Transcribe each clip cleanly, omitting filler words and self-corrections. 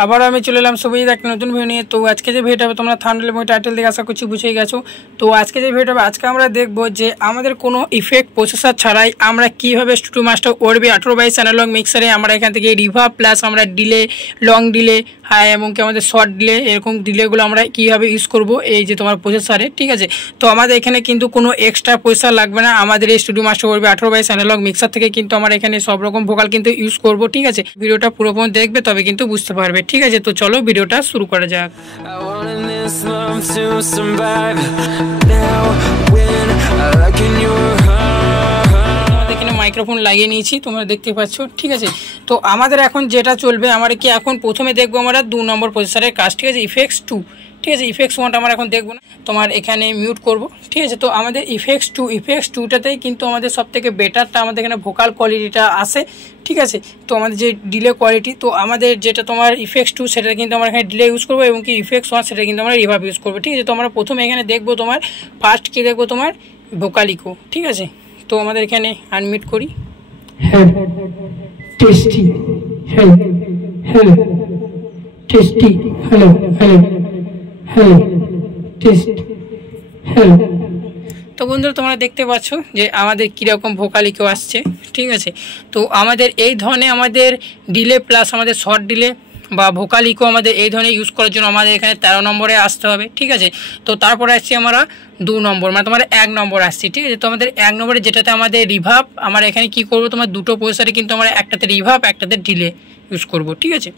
আবার আমি চলে এলাম সবাই একটা নতুন ভিডিও নিয়ে। তো আজকে যে ভিডিওটা হবে তোমরা থাম্বনেল এবং টাইটেল দেখে আশা করছি বুঝেই গেছো। তো আজকে যে ভিডিওটা হবে আজকে আমরা দেখব যে আমাদের কোনো ইফেক্ট প্রসেসর ছাড়াই আমরা কীভাবে স্টুডিও মাস্টার ORB 18/22 অ্যানালগ মিক্সারে আমরা এখান থেকে রিভার্ব প্লাস আমরা ডিলে, লং ডিলে, হাই এবং কি আমাদের শর্ট ডিলে এরকম ডিলেগুলো আমরা কীভাবে ইউজ করব এই যে তোমার প্রসেসরে, ঠিক আছে। তো আমাদের এখানে কিন্তু কোনো এক্সট্রা পয়সা লাগবে না। আমাদের এই studio master ORB 18/22 analogue mixer থেকে কিন্তু আমরা এখানে সব রকম ভোকাল কিন্তু ইউজ করব, ঠিক আছে। ভিডিওটা পুরোপুরি দেখবে তবে কিন্তু বুঝতে পারবে, ঠিক আছে। তো চলো ভিডিওটা শুরু করা যাক। এখানে মাইক্রোফোন লাগিয়ে নিয়েছি, তোমরা দেখতে পাচ্ছ, ঠিক আছে। তো আমাদের এখন যেটা চলবে আমরা কি এখন প্রথমে দেখবো আমরা 2 নম্বর প্রসেসরের কাজ, ঠিক আছে। ইফেক্টস 2, ঠিক আছে। ইফেক্টস 1টা আমরা এখন দেখবো না, তোমার এখানে মিউট করব, ঠিক আছে। তো আমাদের ইফেক্টস 2টাতেই কিন্তু আমাদের সব থেকে বেটারটা আমাদের এখানে ভোকাল কোয়ালিটিটা আসে, ঠিক আছে। তো আমাদের যে ডিলে কোয়ালিটি, তো আমাদের যেটা তোমার ইফেক্টস 2 সেটা কিন্তু আমরা এখানে ডিলে ইউজ করবো এবং কি ইফেক্টস 1 সেটা কিন্তু আমরা রিভার্ব ইউজ করবো, ঠিক আছে। তো আমরা প্রথমে এখানে দেখবো তোমার ফার্স্ট কি দেখবো তোমার ভোকাল ইকো, ঠিক আছে। তো আমাদের এখানে আনমিউট করি, hello tasty, hello hello tasty, hello hello hello test, hello. তো বন্ধুরা তোমরা দেখতে পাচ্ছ যে আমাদের কীরকম ভোকাল ইকো আসছে, ঠিক আছে। তো আমাদের এই ধরনের আমাদের ডিলে প্লাস আমাদের শর্ট ডিলে বা ভোকাল ইকো আমাদের এই ধরনের ইউজ করার জন্য আমাদের এখানে 13 নম্বরে আসতে হবে, ঠিক আছে। তো তারপরে আসছি আমরা 2 নম্বর, মানে তোমার 1 নম্বর আসছি, ঠিক আছে। তো আমাদের 1 নম্বরে যেটাতে আমাদের রিভার্ব, আমরা এখানে কি করব তোমার দুটো প্রসেসরে কিন্তু আমরা একটাতে রিভার্ব একটাতে ডিলে ইউজ করব, ঠিক আছে।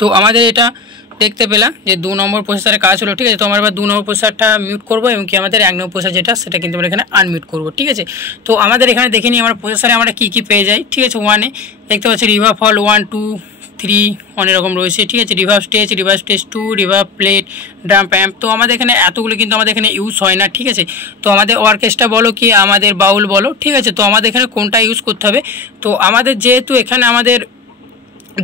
তো আমাদের এটা দেখতে পেলাম যে 2 নম্বর প্রসেসরের কাজ হলো, ঠিক আছে। তো আমরা এবার 2 নম্বর প্রসেসরটা মিউট করবো এবং কি আমাদের 1 নম্বর প্রসেসর যেটা সেটা কিন্তু আমরা এখানে আনমিউট করবো, ঠিক আছে। তো আমাদের এখানে দেখে নিই আমরা প্রসেসরে আমরা কী কী পেয়ে যাই, ঠিক আছে। 1-এ দেখতে পাচ্ছি রিভার্ব হল 1, 2, 3 অনেক রকম রয়েছে, ঠিক আছে। Reverb stage 2, reverb plate, drum pump. তো আমাদের এখানে এতগুলো কিন্তু আমাদের এখানে ইউজ হয় না, ঠিক আছে। তো আমাদের অর্কেস্ট্রা বলো কি আমাদের বাউল বলো, ঠিক আছে। তো আমাদের এখানে কোনটা ইউজ করতে হবে, তো আমাদের যেহেতু এখানে আমাদের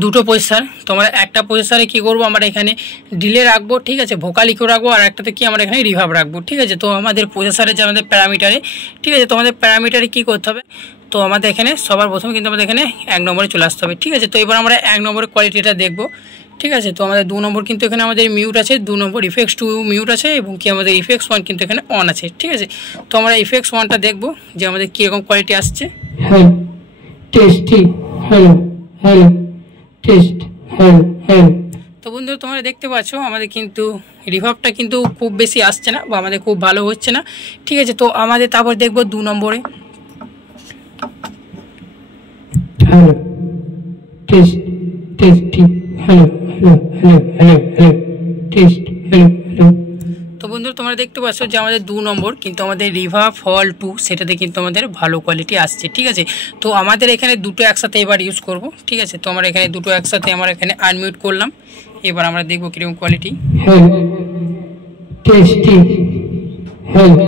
দুটো প্রসেসর, তো আমরা একটা প্রসেসরে কী করবো আমরা এখানে ডিলে রাখবো, ঠিক আছে, ভোকাল ইকো রাখবো, আর একটাতে কি আমরা এখানে রিভার্ব রাখবো, ঠিক আছে। তো আমাদের প্রসেসরে যে আমাদের প্যারামিটারে, ঠিক আছে, তো আমাদের প্যারামিটারে কী করতে হবে, তো আমাদের এখানে সবার প্রথমে কিন্তু আমাদের এখানে 1 নম্বরে চলে আসতে হবে, ঠিক আছে। তো এবার আমরা 1 নম্বরের কোয়ালিটিটা দেখবো, ঠিক আছে। তো আমাদের 2 নম্বর কিন্তু এখানে আমাদের মিউট আছে, 2 নম্বর ইফেক্টস 2 মিউট আছে এবং কি আমাদের ইফেক্টস 1 কিন্তু এখানে অন আছে, ঠিক আছে। তো আমরা ইফেক্টস 1টা দেখবো যে আমাদের কীরকম কোয়ালিটি আসছে। Hello tasty, hello hello test, hello hello. তো বন্ধুরা তোমরা দেখতে পাচ্ছ আমাদের কিন্তু রিভার্বটা কিন্তু খুব বেশি আসছে না বা আমাদের খুব ভালো হচ্ছে না, ঠিক আছে। তো আমাদের তারপর দেখবো 2 নম্বরে, hello test tasty, hello hello hello hello hello test, hello hello. তো বন্ধুরা তোমরা দেখতে পাচ্ছ যে আমাদের 2 নম্বর কিন্তু আমাদের রিভার্ব হল 2 সেটাতে কিন্তু আমাদের ভালো কোয়ালিটি আসছে, ঠিক আছে। তো আমাদের এখানে দুটো একসাথে এবার ইউজ করব, ঠিক আছে। তো আমরা এখানে দুটো একসাথে আমরা এখানে আনমিউট করলাম, এবার আমরা দেখবো কীরকম কোয়ালিটি। Hello tasty, hello.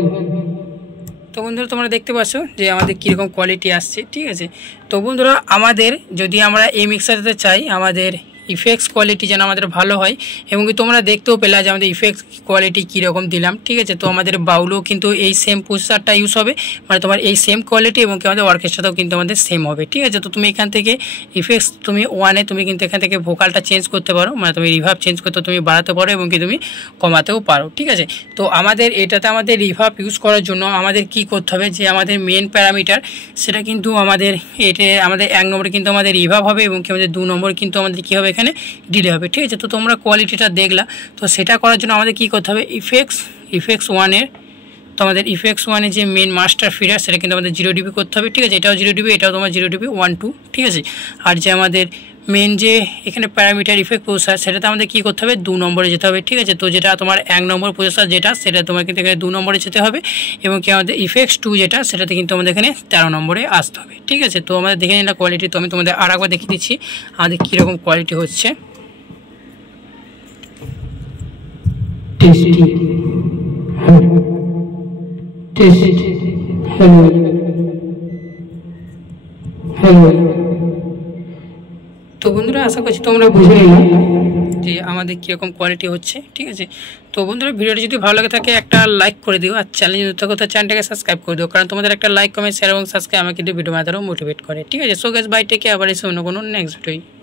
তো বন্ধুরা তোমরা দেখতে পাচ্ছ যে আমাদের কীরকম কোয়ালিটি আসছে, ঠিক আছে। তো বন্ধুরা আমাদের যদি আমরা এই মিক্সারটাতে চাই আমাদের ইফেক্টস কোয়ালিটি যেন আমাদের ভালো হয় এবং তোমরা দেখতেও পেলে যে আমাদের ইফেক্টস কোয়ালিটি কীরকম দিলাম, ঠিক আছে। তো আমাদের বাউলও কিন্তু এই সেম প্রসেসরটা ইউজ হবে, মানে তোমার এই সেম কোয়ালিটি এবং আমাদের অর্কেস্ট্রাটাও কিন্তু আমাদের সেম হবে, ঠিক আছে। তো তুমি এখান থেকে ইফেক্টস তুমি 1-এ তুমি কিন্তু এখান থেকে ভোকালটা চেঞ্জ করতে পারো, মানে তুমি রিভার্ব চেঞ্জ করতে তুমি বাড়াতে পারো এবং কি তুমি কমাতেও পারো, ঠিক আছে। তো আমাদের এটাতে আমাদের রিভার্ব ইউজ করার জন্য আমাদের কি করতে হবে যে আমাদের মেন প্যারামিটার সেটা কিন্তু আমাদের এটা আমাদের 1 নম্বরে কিন্তু আমাদের রিভার্ব হবে এবং কি আমাদের 2 নম্বরে কিন্তু আমাদের কী হবে এখানে ডিলে হবে, ঠিক আছে। তো তোমরা কোয়ালিটিটা দেখলা, তো সেটা করার জন্য আমাদের কী করতে হবে ইফেক্টস 1-এর, তো আমাদের ইফেক্টস 1-এর যে মেন মাস্টার ফিডার সেটা কিন্তু আমাদের 0 dB করতে হবে, ঠিক আছে। এটাও 0 dB, এটাও তোমার 0 dB 1, 2, ঠিক আছে। আর যে আমাদের মেন যে এখানে প্যারামিটার ইফেক্ট প্রসেসর সেটাতে আমাদের কী করতে হবে 2 নম্বরে যেতে হবে, ঠিক আছে। তো যেটা তোমার 1 নম্বর প্রসেসর যেটা সেটা তোমার কিন্তু এখানে 2 নম্বরে যেতে হবে এবং কি আমাদের ইফেক্টস 2 যেটা সেটাতে কিন্তু আমাদের এখানে 13 নম্বরে আসতে হবে, ঠিক আছে। তো আমাদের দেখে নিলাম কোয়ালিটি, তো আমি তোমাদের আর একবার দেখিয়ে দিচ্ছি আমাদের কীরকম কোয়ালিটি হচ্ছে। Tasty, hello test, hello hello. তো বন্ধুরা আশা করছি তোমরা বুঝে নিলে যে আমাদের কীরকম কোয়ালিটি হচ্ছে, ঠিক আছে। তো বন্ধুরা ভিডিওটি যদি ভালো লাগে থাকে একটা লাইক করে দিও, আর চ্যানেল যদি থাকে চ্যানেলটাকে সাবস্ক্রাইব করে দিও, কারণ তোমাদের একটা লাইক, কমেন্ট, শেয়ার এবং সাবস্ক্রাইব আমাকে কিন্তু ভিডিও বানাতে মোটিভেট করে, ঠিক আছে। So guys bye, take care, আবার এসে অন্য কোনো নেক্সট ভিডিও।